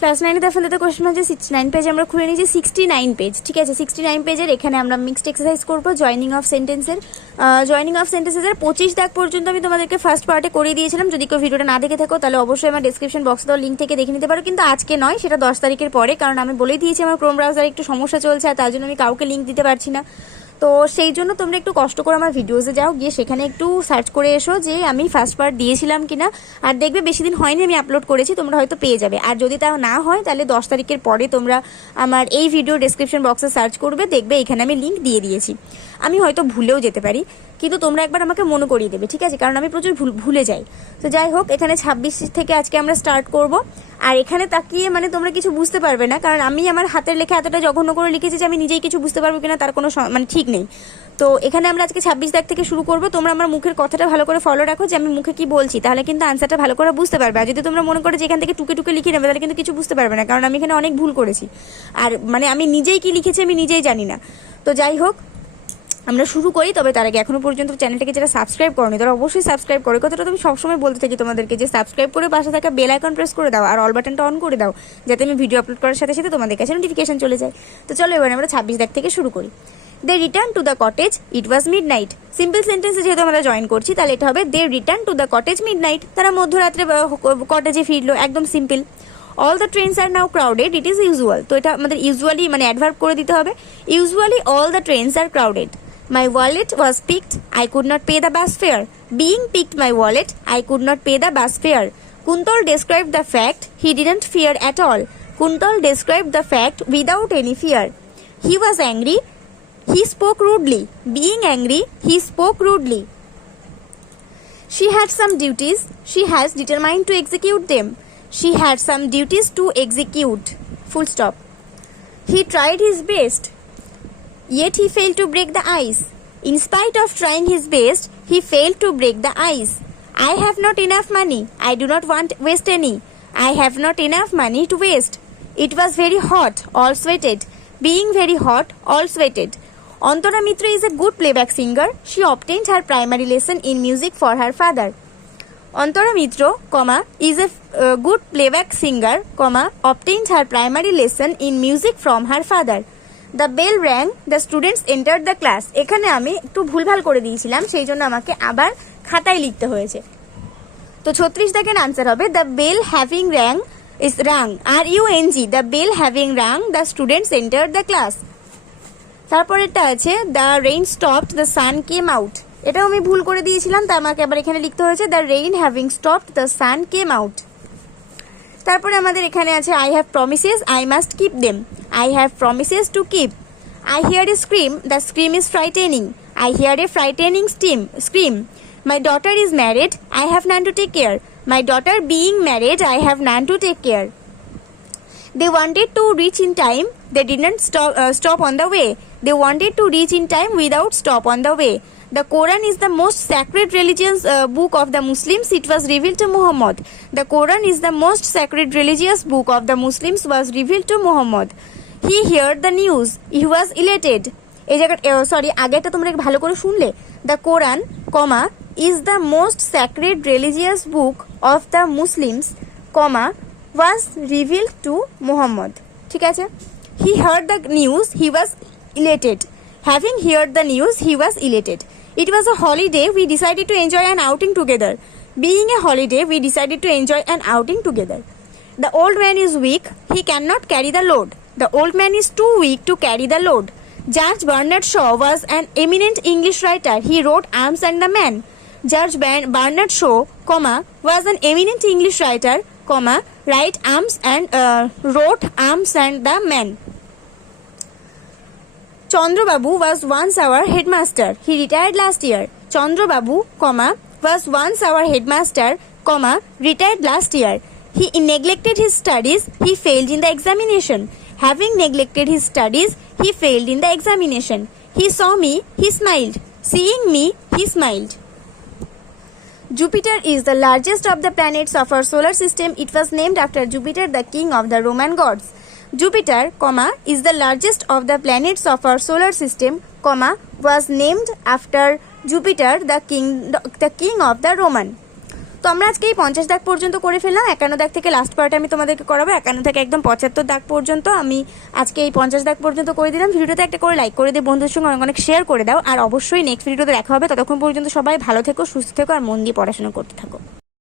Class 9 দেখাতে question হচ্ছে 69 page আমরা খুলে নিয়েছি 69 পেজ ঠিক আছে 69 পেজের এখানে আমরা মিক্সড এক্সারসাইজ করব জয়নিং অফ সেন্টেন্সের 25 দাগ পর্যন্ত আমি তোমাদেরকে ফার্স্ট পার্টে করে দিয়েছিলাম যদি কেউ ভিডিওটা না দেখে থাকো তাহলে অবশ্যই আমার ডেসক্রিপশন বক্সে দেওয়া লিঙ্ক থেকে দেখে নিতে পারো কিন্তু আজকে নয় সেটা 10 তারিখের পরে কারণ আমি বলেই দিয়েছি আমার ক্রোম ব্রাউজারে একটু সমস্যা চলছে আর তার জন্য আমি কাউকে লিঙ্ক দিতে পারছি না তো সেই জন্য তোমরা একটু কষ্ট করে আমার ভিডিওসে যাও গিয়ে সেখানে একটু সার্চ করে এসো যে আমি ফার্স্ট পার্ট দিয়েছিলাম কিনা আর দেখবে বেশি দিন হয়নি আমি আপলোড করেছি তোমরা হয়তো পেয়ে যাবে আর যদি তাও না হয় তাহলে 10 তারিখের পরে তোমরা আমার এই ভিডিও ডেসক্রিপশন বক্সে সার্চ করবে দেখবে এখানে আমি লিঙ্ক দিয়ে দিয়েছি আমি হয়তো ভুলেও যেতে পারি কিন্তু তোমরা একবার আমাকে মনে করিয়ে দেবে ঠিক আছে কারণ আমি প্রচুর ভুলে যাই তো যাই হোক এখানে 26 থেকে আজকে আমরা স্টার্ট করব আর এখানে তাকিয়ে মানে তোমরা কিছু বুঝতে পারবে না কারণ আমি আমার হাতের লেখা এতটা জঘন্য করে লিখেছি যে আমি নিজেই কিছু বুঝতে পারবো কিনা তার কোনো মানে ঠিক নেই তো এখানে আমরা আজকে 26 দাগ থেকে শুরু করব তোমরা আমার মুখের কথাটা ভালো করে ফলো রাখো যে আমি মুখে কি বলছি তাহলে কিন্তু আনসারটা ভালো করে বুঝতে পারবে আর যদি তোমরা মনে করো যে এখান থেকে টুকে টুকে লিখে নেবে তাহলে কিন্তু কিছু বুঝতে পারবে না কারণ আমি এখানে অনেক ভুল করেছি আর মানে আমি নিজেই কি লিখেছি আমি নিজেই জানি না তো যাই হোক আমরা শুরু করি তবে তার আগে এখনো পর্যন্ত চ্যানেলটাকে যারা সাবস্ক্রাইব করোনি তারা অবশ্যই সাবস্ক্রাইব করো কথাটা তুমি সবসময় বলতে থাকি তোমাদেরকে যে সাবস্ক্রাইব করে পাশে থাকা বেল আইকন প্রেস করে দাও আর অল বাটনটা অন করে দাও যাতে আমি ভিডিও আপলোড করার সাথে সাথে তোমাদের কাছে নোটিফিকেশন চলে যায় তো চলো এবার আমরা 26 দাগ থেকে শুরু করি they return to the cottage it was midnight simple সেন্টেন্সে যেহেতু আমরা জয়েন করছি তাহলে এটা হবে they return to the cottage midnight তারা মধ্যরাত্রে কটেজে ফিরলো একদম simple all the trains are now crowded it is usual তো এটা আমাদের ইউজুয়ালি মানে অ্যাডভার্ব করে দিতে হবে usually all the trains are crowded my wallet was picked I could not pay the bus fare being picked my wallet I could not pay the bus fare Kuntal described the fact he didn't fear at all Kuntal described the fact without any fear he was angry he spoke rudely being angry he spoke rudely she had some duties she has determined to execute them she had some duties to execute full stop he tried his best yet he failed to break the ice in spite of trying his best he failed to break the ice I have not enough money I do not want waste any I have not enough money to waste it was very hot all sweated being very hot all sweated Antara Mitra is a good playback singer she obtained her primary lesson in music for her father Antara Mitra, is a good playback singer, obtained her primary lesson in music from her father. The bell rang, the students entered the class. এখানে আমি একটু ভুলভাল করে দিয়েছিলাম সেই জন্য আমাকে আবার খাতায় লিখতে হয়েছে তো 36 দাগের আনসার হবে the bell having rang is rang R-U-N-G the bell having rang the students entered the class তারপরেরটা আছে the rain stopped the sun came out এটাও আমি ভুল করে দিয়েছিলাম তাই আমাকে আবার এখানে লিখতে হয়েছে the rain having stopped the sun came out তারপরে আমাদের এখানে আছে I have promises I must keep them I have promises to keep I hear a scream the scream is frightening I hear a frightening scream my daughter is married I have none to take care my daughter being married I have none to take care They wanted to reach in time. They didn't stop on the way. They wanted to reach in time without stop on the way. The Quran is the most sacred religious book of the Muslims. It was revealed to Muhammad. The Quran is the most sacred religious book of the Muslims was revealed to Muhammad. He heard the news. He was elated. এই জায়গা sorry আগেটা তোমরা ভালো করে শুনলে The Quran, is the most sacred religious book of the Muslims, was revealed to Muhammad. ঠিক আছে He heard the news. He was elated. Having heard the news, he was elated. It was a holiday. We decided to enjoy an outing together. Being a holiday, we decided to enjoy an outing together. The old man is weak. He cannot carry the load. The old man is too weak to carry the load. Judge Bernard Shaw was an eminent English writer. He wrote Arms and the Man. Judge Bernard Shaw, was an eminent English writer, wrote Arms and the Man. Chandrababu was once our headmaster. He retired last year. Chandrababu, was once our headmaster, retired last year. He neglected his studies. He failed in the examination. Having neglected his studies, he failed in the examination. He saw me. He smiled. Seeing me, he smiled. Jupiter is the largest of the planets of our solar system. It was named after Jupiter, the king of the Roman gods. Jupiter, is the largest of the planets of our solar system, was named after Jupiter, the king of the Roman. তো আমরা আজকে এই 50 দাগ পর্যন্ত করে ফেললাম। 51 দাগ থেকে লাস্ট পার্টে আমি তোমাদেরকে করাবো। 51 থেকে একদম 75 দাগ পর্যন্ত আমি আজকে এই 50 দাগ পর্যন্ত করে দিলাম। ভিডিওতে একটা করে লাইক করে দিয়ে বন্ধুদের সঙ্গে অনেক অনেক শেয়ার করে দাও। আর অবশ্যই নেক্সট ভিডিওতে দেখা হবে। ততক্ষণ পর্যন্ত সবাই ভালো থেকো, সুস্থ থেকো আর মন দিয়ে পড়াশোনা করতে থাকো।